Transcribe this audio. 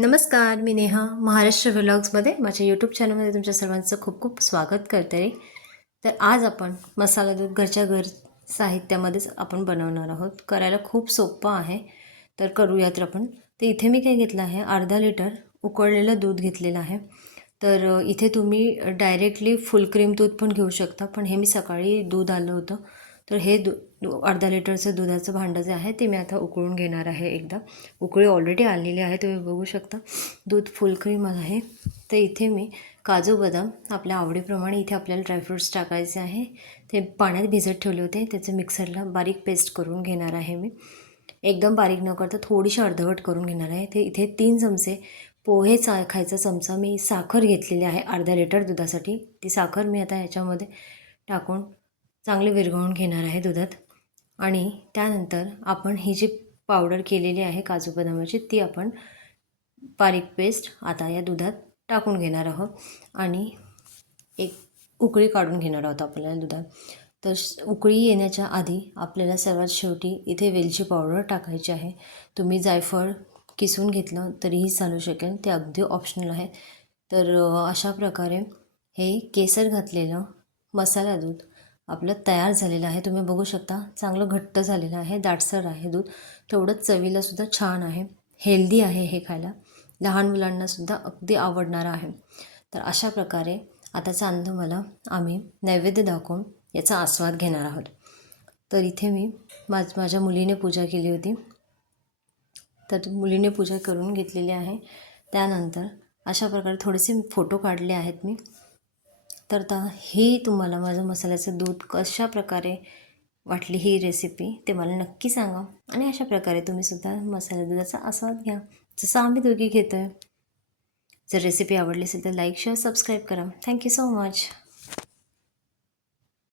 नमस्कार मी नेहा. महाराष्ट्र व्लॉग्समध्ये माझ्या यूट्यूब चॅनलमध्ये तुमच्या सर्वांचं खूप खूप स्वागत करते तर आज आपण मसाला दूध घरच्या घर साहित्यामध्येच आपण बनवणार आहोत. करायला खूप सोपं आहे. तर करूया तर आपण. तर इथे मी काय घेतलं आहे? अर्धा लिटर उकळलेलं दूध घेतलेलं आहे. तर इथे तुम्ही डायरेक्टली फुल क्रीम दूध पण घेऊ शकता. पण हे मी सकाळी दूध आलं होतं. तर हे दु अर्धा लिटरचं दुधाचं भांडं जे आहे ते मी आता उकळून घेणार आहे एकदा. उकळी ऑलरेडी आलेली आहे तुम्ही बघू शकता. दूध फुल क्रीम आहे. तर इथे मी काजू बदाम आपल्या आवडीप्रमाणे इथे आपल्याला ड्रायफ्रूट्स टाकायचे आहे. ते पाण्यात भिजत ठेवले होते. त्याचं मिक्सरला बारीक पेस्ट करून घेणार आहे मी. एकदम बारीक न करता थोडीशी अर्धवट करून घेणार आहे. ते इथे तीन चमचे पोहे चा खायचा चमचा मी साखर घेतलेली आहे अर्धा लिटर दुधासाठी. ती साखर मी आता याच्यामध्ये टाकून चांगले विरघळून घेणार आहे दुधात. आणि त्यानंतर आपण ही जी पावडर केलेली आहे काजू बदामाची ती आपण बारीक पेस्ट आता या दुधात टाकून घेणार आहोत. आणि एक उकळी काढून घेणार आहोत आपल्याला दुधात. तर उकळी येण्याच्या आधी आपल्याला सर्वात शेवटी इथे वेलची पावडर टाकायची आहे. तुम्ही जायफळ किसून घेतलं तरीही चालू शकेल ते अगदी ऑप्शनल आहे. तर अशा प्रकारे हे केसर घातलेलं मसाला दूध आपलं तयार झालेलं आहे. तुम्ही बघू शकता चांगलं घट्ट झालेलं आहे. दाटसर आहे दूध. तेवढंच चवीलासुद्धा छान आहे. हेल्दी आहे हे खायला. लहान मुलांनासुद्धा अगदी आवडणारं आहे. तर अशा प्रकारे आता चांद मला आम्ही नैवेद्य दाखवून याचा आस्वाद घेणार आहोत. तर इथे मी माझ माझ्या मुलीने पूजा केली होती. तर मुलीने पूजा करून घेतलेली आहे. त्यानंतर अशा प्रकारे थोडेसे फोटो काढले आहेत मी. तर आता हे तुम्हाला माझं मसाल्याचं दूध कशा प्रकारे वाटली ही रेसिपी ते मला नक्की सांगा. आणि अशा प्रकारे तुम्हीसुद्धा मसाला दुधाचा आस्वाद घ्या. जसं आम्ही दोघी घेतो आहे जर रेसिपी आवडली असेल तर लाईक शेअर सबस्क्राईब करा. Thank you so much